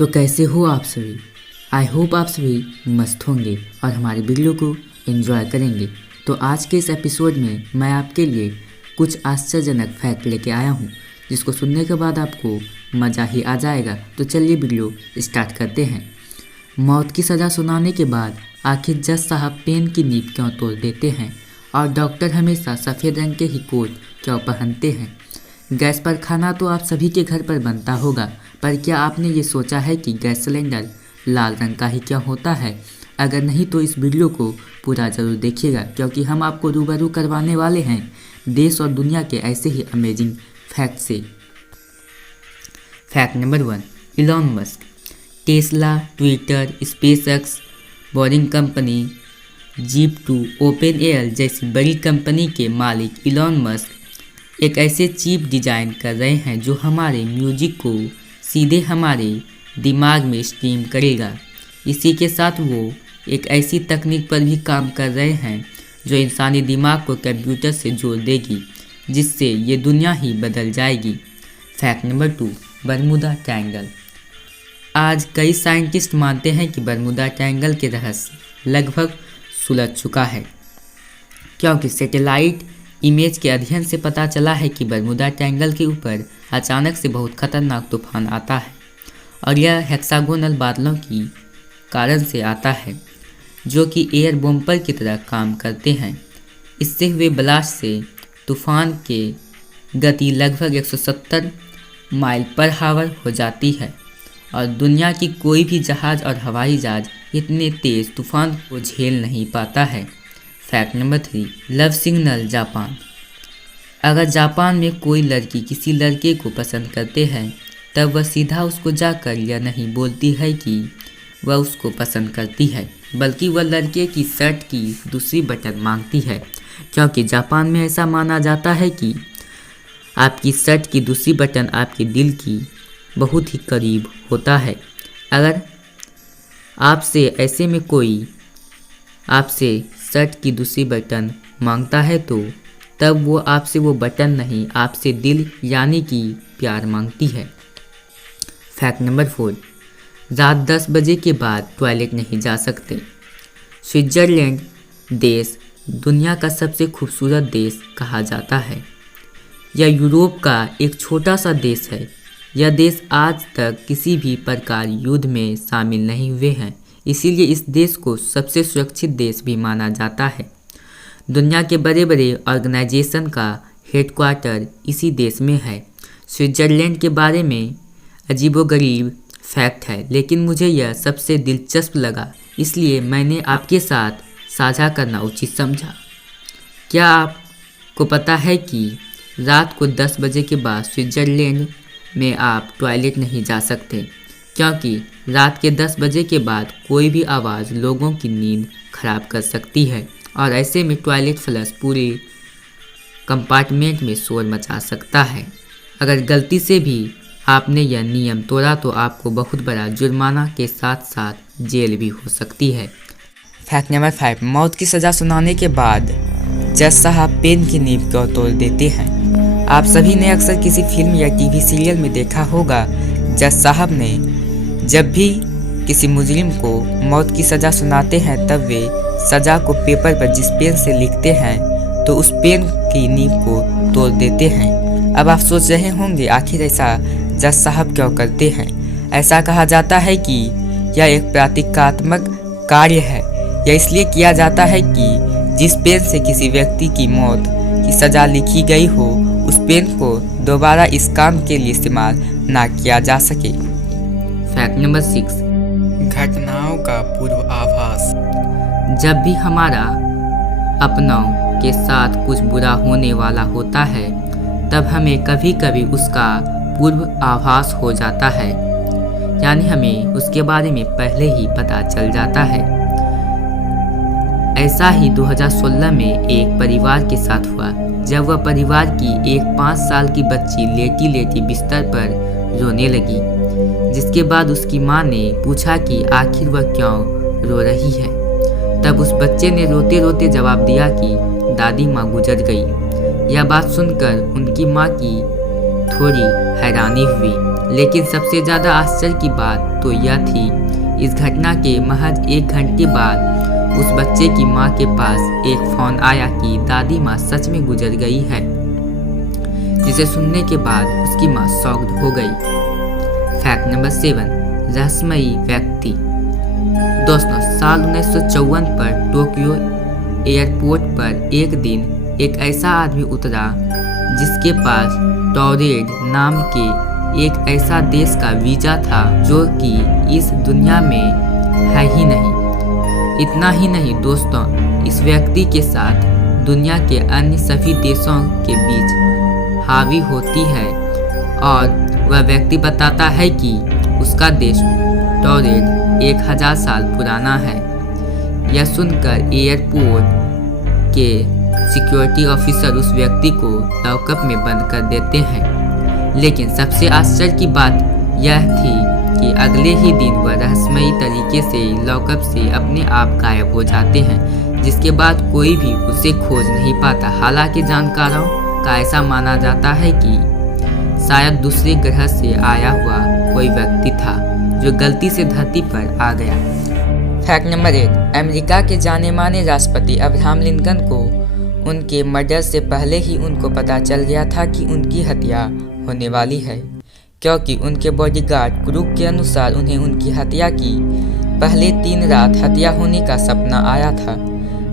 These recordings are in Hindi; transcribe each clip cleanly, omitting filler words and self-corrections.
तो कैसे हो आप सभी। आई होप आप सभी मस्त होंगे और हमारे वीडियो को एंजॉय करेंगे। तो आज के इस एपिसोड में मैं आपके लिए कुछ आश्चर्यजनक फैक्ट लेके आया हूँ, जिसको सुनने के बाद आपको मज़ा ही आ जाएगा। तो चलिए वीडियो स्टार्ट करते हैं। मौत की सज़ा सुनाने के बाद आखिर जज साहब पेन की नींव क्यों तोड़ देते हैं, और डॉक्टर हमेशा सफ़ेद रंग के ही कोट क्यों पहनते हैं। गैस पर खाना तो आप सभी के घर पर बनता होगा, पर क्या आपने ये सोचा है कि गैस सिलेंडर लाल रंग का ही क्यों होता है? अगर नहीं तो इस वीडियो को पूरा ज़रूर देखिएगा, क्योंकि हम आपको रूबरू करवाने वाले हैं देश और दुनिया के ऐसे ही अमेजिंग फैक्ट से। Fact number 1, Elon Musk. Tesla, Twitter, SpaceX, boring company, जीप2, ओपन एयर जैसी बड़ी कंपनी के मालिक इलॉन मस्क एक ऐसे चिप डिज़ाइन कर रहे हैं जो हमारे म्यूजिक को सीधे हमारे दिमाग में स्ट्रीम करेगा। इसी के साथ वो एक ऐसी तकनीक पर भी काम कर रहे हैं जो इंसानी दिमाग को कंप्यूटर से जोड़ देगी, जिससे ये दुनिया ही बदल जाएगी। Fact number 2, Bermuda triangle. आज कई साइंटिस्ट मानते हैं कि बरमूडा ट्रायंगल के रहस्य लगभग सुलझ चुका है, क्योंकि सैटेलाइट इमेज के अध्ययन से पता चला है कि बरमूडा ट्रायंगल के ऊपर अचानक से बहुत खतरनाक तूफान आता है, और यह हेक्सागोनल बादलों की कारण से आता है जो कि एयर बम्पर की तरह काम करते हैं। इससे हुए ब्लास्ट से तूफान के गति लगभग 170 माइल पर आवर हो जाती है, और दुनिया की कोई भी जहाज़ और हवाई जहाज़ इतने तेज़ तूफान को झेल नहीं पाता है। Fact number 3, love signal Japan. अगर जापान में कोई लड़की किसी लड़के को पसंद करते हैं, तब वह सीधा उसको जाकर यह नहीं बोलती है कि वह उसको पसंद करती है, बल्कि वह लड़के की शर्ट की दूसरी बटन मांगती है, क्योंकि जापान में ऐसा माना जाता है कि आपकी शर्ट की दूसरी बटन आपके दिल की बहुत ही करीब होता है। अगर आपसे ऐसे में कोई आपसे शर्ट की दूसरी बटन मांगता है, तो तब वो आपसे वो बटन नहीं, आपसे दिल यानी कि प्यार मांगती है। फैक्ट नंबर 4, रात 10 बजे के बाद टॉयलेट नहीं जा सकते। स्विट्ज़रलैंड देश दुनिया का सबसे खूबसूरत देश कहा जाता है। यह यूरोप का एक छोटा सा देश है। यह देश आज तक किसी भी प्रकार युद्ध में शामिल नहीं हुए हैं, इसीलिए इस देश को सबसे सुरक्षित देश भी माना जाता है। दुनिया के बड़े बड़े ऑर्गेनाइजेशन का हेडक्वार्टर इसी देश में है। स्विट्ज़रलैंड के बारे में अजीबोगरीब फैक्ट है, लेकिन मुझे यह सबसे दिलचस्प लगा, इसलिए मैंने आपके साथ साझा करना उचित समझा। क्या आपको पता है कि रात को 10 बजे के बाद स्विट्ज़रलैंड में आप टॉयलेट नहीं जा सकते, क्योंकि रात के 10 बजे के बाद कोई भी आवाज़ लोगों की नींद खराब कर सकती है, और ऐसे में टॉयलेट फ्लश पूरे कंपार्टमेंट में शोर मचा सकता है। अगर गलती से भी आपने यह नियम तोड़ा तो आपको बहुत बड़ा जुर्माना के साथ साथ जेल भी हो सकती है। फैक्ट नंबर 5, मौत की सज़ा सुनाने के बाद जज साहब पेन की नींव क्यों तोड़ देते हैं? आप सभी ने अक्सर किसी फिल्म या टीवी सीरियल में देखा होगा, जज साहब ने जब भी किसी मुजरिम को मौत की सज़ा सुनाते हैं, तब वे सज़ा को पेपर पर जिस पेन से लिखते हैं, तो उस पेन की नींव को तोड़ देते हैं। अब आप सोच रहे होंगे आखिर ऐसा जज साहब क्यों करते हैं? ऐसा कहा जाता है कि यह एक प्रतीकात्मक कार्य है। यह इसलिए किया जाता है कि जिस पेन से किसी व्यक्ति की मौत की सज़ा लिखी गई हो, उस पेन को दोबारा इस काम के लिए इस्तेमाल ना किया जा सके। फैक्ट नंबर 6, घटनाओं का पूर्वाभास। जब भी हमारा अपनों के साथ कुछ बुरा होने वाला होता है, तब हमें कभी कभी उसका पूर्व आभास हो जाता है, यानी हमें उसके बारे में पहले ही पता चल जाता है। ऐसा ही 2016 में एक परिवार के साथ हुआ, जब वह परिवार की एक 5 साल की बच्ची लेटी लेटी बिस्तर पर रोने लगी, जिसके बाद उसकी माँ ने पूछा कि आखिर वह क्यों रो रही है। तब उस बच्चे ने रोते रोते जवाब दिया कि दादी माँ गुजर गई। यह बात सुनकर उनकी माँ की थोड़ी हैरानी हुई, लेकिन सबसे ज़्यादा आश्चर्य की बात तो यह थी, इस घटना के महज 1 घंटे बाद उस बच्चे की माँ के पास एक फ़ोन आया कि दादी माँ सच में गुजर गई है, जिसे सुनने के बाद उसकी माँ शॉक्ड हो गई। फैक्ट नंबर 7, रहस्यमयी व्यक्ति। दोस्तों, साल 1954 पर टोक्यो एयरपोर्ट पर एक दिन एक ऐसा आदमी उतरा जिसके पास टॉरेड नाम के एक ऐसा देश का वीज़ा था जो कि इस दुनिया में है ही नहीं। इतना ही नहीं दोस्तों, इस व्यक्ति के साथ दुनिया के अन्य सभी देशों के बीच हावी होती है और वह व्यक्ति बताता है कि उसका देश टॉरेड 1000 साल पुराना है। यह सुनकर एयरपोर्ट के सिक्योरिटी ऑफिसर उस व्यक्ति को लॉकअप में बंद कर देते हैं। लेकिन सबसे आश्चर्य की बात यह थी कि अगले ही दिन वह रहस्यमयी तरीके से लॉकअप से अपने आप गायब हो जाते हैं, जिसके बाद कोई भी उसे खोज नहीं पाता। हालांकि जानकारों का ऐसा माना जाता है कि शायद दूसरे ग्रह से आया हुआ कोई व्यक्ति था जो गलती से धरती पर आ गया। फैक्ट नंबर 8, अमेरिका के जाने माने राष्ट्रपति अब्राहम लिंकन को उनके मर्डर से पहले ही उनको पता चल गया था कि उनकी हत्या होने वाली है, क्योंकि उनके बॉडीगार्ड क्रूक के अनुसार उन्हें उनकी हत्या की पहले 3 रात हत्या होने का सपना आया था।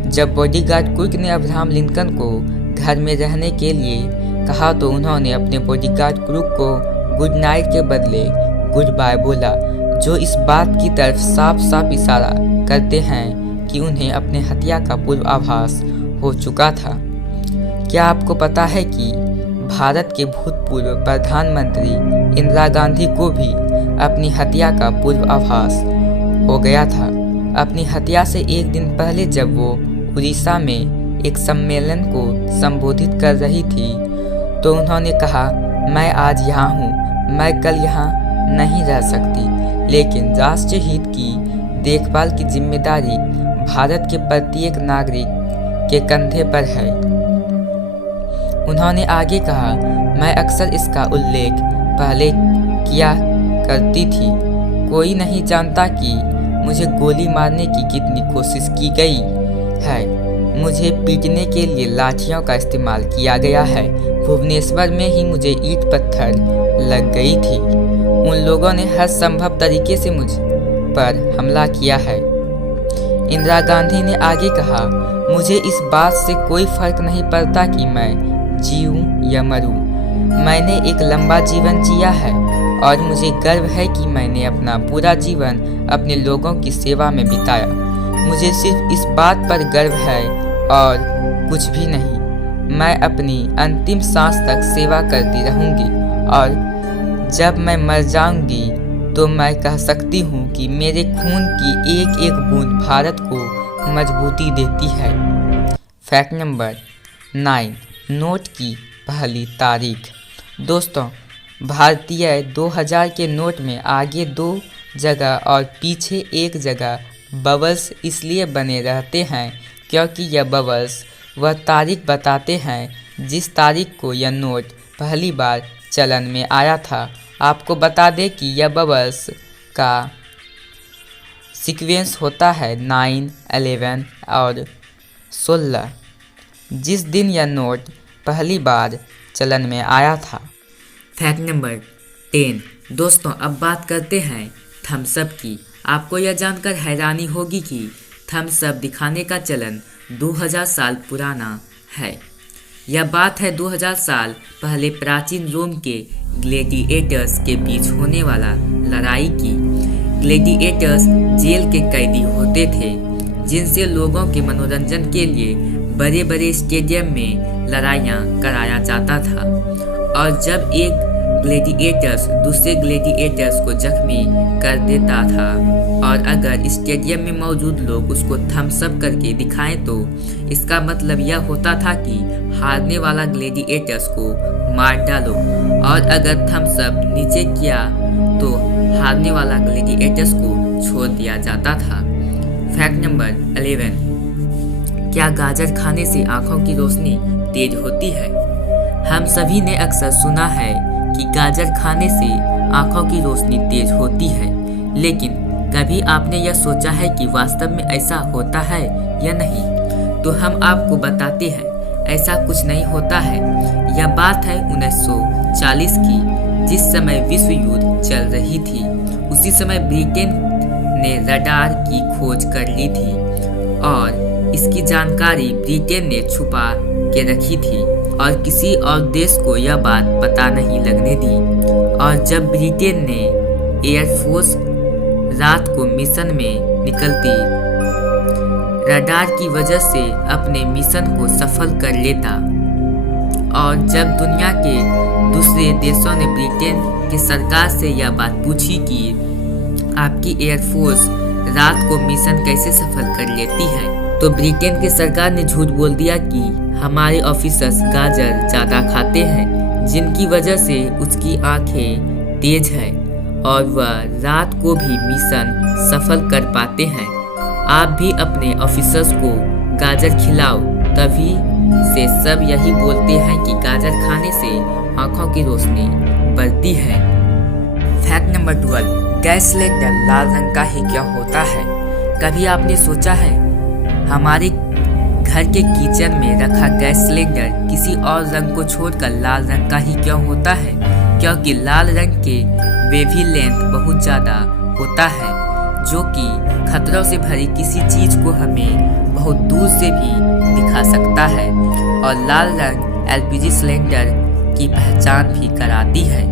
जब बॉडीगार्ड क्रूक ने अब्राहम लिंकन को घर में रहने के लिए कहा तो उन्होंने अपने बॉडीगार्ड क्रूक को गुड नाइट के बदले गुड बाय बोला, जो इस बात की तरफ साफ साफ इशारा करते हैं कि उन्हें अपने हत्या का पूर्वाभास हो चुका था। क्या आपको पता है कि भारत के भूतपूर्व प्रधानमंत्री इंदिरा गांधी को भी अपनी हत्या का पूर्वाभास हो गया था? अपनी हत्या से एक दिन पहले जब वो उड़ीसा में एक सम्मेलन को संबोधित कर रही थी तो उन्होंने कहा, मैं आज यहाँ हूँ, मैं कल यहाँ नहीं रह सकती, लेकिन राष्ट्रीय हित की देखभाल की जिम्मेदारी भारत के प्रत्येक नागरिक के कंधे पर है। उन्होंने आगे कहा, मैं अक्सर इसका उल्लेख पहले किया करती थी, कोई नहीं जानता कि मुझे गोली मारने की कितनी कोशिश की गई है, मुझे पीटने के लिए लाठियों का इस्तेमाल किया गया है, भुवनेश्वर में ही मुझे ईंट पत्थर लग गई थी, उन लोगों ने हर संभव तरीके से मुझ पर हमला किया है। इंदिरा गांधी ने आगे कहा, मुझे इस बात से कोई फर्क नहीं पड़ता कि मैं जीऊं या मरूं, मैंने एक लंबा जीवन जिया है और मुझे गर्व है कि मैंने अपना पूरा जीवन अपने लोगों की सेवा में बिताया। मुझे सिर्फ इस बात पर गर्व है और कुछ भी नहीं। मैं अपनी अंतिम सांस तक सेवा करती रहूंगी और जब मैं मर जाऊंगी तो मैं कह सकती हूँ कि मेरे खून की एक एक बूंद भारत को मजबूती देती है। फैक्ट नंबर 9, नोट की पहली तारीख। दोस्तों, भारतीय 2000 के नोट में आगे 2 जगह और पीछे 1 जगह बबल्स इसलिए बने रहते हैं क्योंकि यह बबल्स वह तारीख बताते हैं जिस तारीख को यह नोट पहली बार चलन में आया था। आपको बता दें कि यह बबल्स का सीक्वेंस होता है 9, 11 और 16, जिस दिन यह नोट पहली बार चलन में आया था। फैक्ट नंबर 10, दोस्तों अब बात करते हैं थम्स अप की। आपको यह जानकर हैरानी होगी कि थम्स अप दिखाने का चलन 2000 साल पुराना है। यह बात है 2000 साल पहले प्राचीन रोम के ग्लैडिएटर्स के बीच होने वाला लड़ाई की। ग्लैडिएटर्स जेल के कैदी होते थे जिनसे लोगों के मनोरंजन के लिए बड़े बड़े स्टेडियम में लड़ाइयाँ कराया जाता था, और जब एक ग्लैडिएटर्स दूसरे ग्लैडिएटर्स को जख्मी कर देता था और अगर स्टेडियम में मौजूद लोग उसको थम्स अप करके दिखाएं तो इसका मतलब यह होता था कि हारने वाला ग्लैडिएटर्स को मार डालो, और अगर थम्स अप नीचे किया तो हारने वाला ग्लैडिएटर्स को छोड़ दिया जाता था। फैक्ट नंबर 11, क्या गाजर खाने से आंखों की रोशनी तेज होती है? हम सभी ने अक्सर सुना है कि गाजर खाने से आंखों की रोशनी तेज होती है। लेकिन कभी आपने यह सोचा है कि वास्तव में ऐसा होता है या नहीं? तो हम आपको बताते हैं, ऐसा कुछ नहीं होता है। यह बात है 1940 की, जिस समय विश्व युद्ध चल रही थी। उसी समय ब्रिटेन ने रडार की खोज कर ली थी और इसकी जानकारी ब्रिटेन ने छुपा के रखी थी और किसी और देश को यह बात पता नहीं लगने दी। और जब ब्रिटेन ने एयरफोर्स रात को मिशन में निकलती रडार की वजह से अपने मिशन को सफल कर लेता, और जब दुनिया के दूसरे देशों ने ब्रिटेन की सरकार से यह बात पूछी कि आपकी एयरफोर्स रात को मिशन कैसे सफल कर लेती है, तो ब्रिटेन की सरकार ने झूठ बोल दिया कि हमारे ऑफिसर्स गाजर ज़्यादा खाते हैं, जिनकी वजह से उसकी आंखें तेज है और वह रात को भी मिशन सफल कर पाते हैं। आप भी अपने ऑफिसर्स को गाजर खिलाओ। तभी से सब यही बोलते हैं कि गाजर खाने से आंखों की रोशनी बढ़ती है। फैक्ट नंबर 12, गैस सिलेंडर लाल रंग का ही क्यों होता है? कभी आपने सोचा है हमारे घर के किचन में रखा गैस सिलेंडर किसी और रंग को छोड़कर लाल रंग का ही क्यों होता है? क्योंकि लाल रंग के वेवलेंथ बहुत ज़्यादा होता है, जो कि खतरों से भरी किसी चीज़ को हमें बहुत दूर से भी दिखा सकता है, और लाल रंग एलपीजी सिलेंडर की पहचान भी कराती है।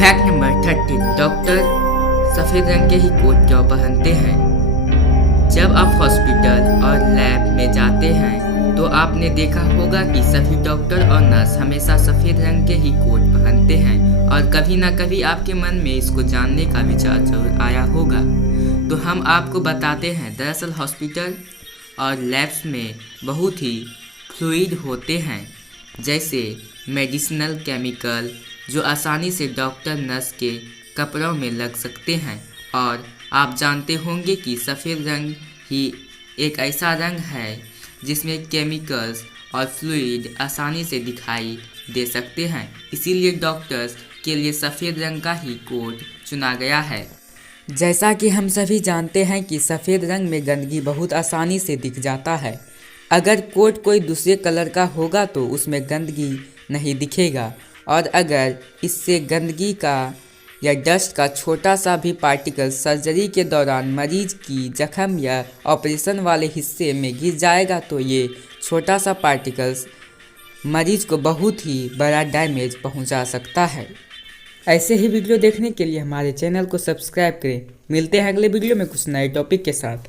फैक्ट नंबर 13, डॉक्टर सफ़ेद रंग के ही कोट क्यों पहनते हैं? जब आप हॉस्पिटल और लैब में जाते हैं तो आपने देखा होगा कि सभी डॉक्टर और नर्स हमेशा सफ़ेद रंग के ही कोट पहनते हैं, और कभी ना कभी आपके मन में इसको जानने का विचार जरूर आया होगा। तो हम आपको बताते हैं, दरअसल हॉस्पिटल और लैब्स में बहुत ही फ्लूइड होते हैं, जैसे मेडिसिनल केमिकल, जो आसानी से डॉक्टर नर्स के कपड़ों में लग सकते हैं। और आप जानते होंगे कि सफ़ेद रंग ही एक ऐसा रंग है जिसमें केमिकल्स और फ्लूइड आसानी से दिखाई दे सकते हैं, इसीलिए डॉक्टर्स के लिए सफ़ेद रंग का ही कोट चुना गया है। जैसा कि हम सभी जानते हैं कि सफ़ेद रंग में गंदगी बहुत आसानी से दिख जाता है। अगर कोट कोई दूसरे कलर का होगा तो उसमें गंदगी नहीं दिखेगा, और अगर इससे गंदगी का या डस्ट का छोटा सा भी पार्टिकल सर्जरी के दौरान मरीज की जख्म या ऑपरेशन वाले हिस्से में गिर जाएगा तो ये छोटा सा पार्टिकल्स मरीज को बहुत ही बड़ा डैमेज पहुंचा सकता है। ऐसे ही वीडियो देखने के लिए हमारे चैनल को सब्सक्राइब करें। मिलते हैं अगले वीडियो में कुछ नए टॉपिक के साथ।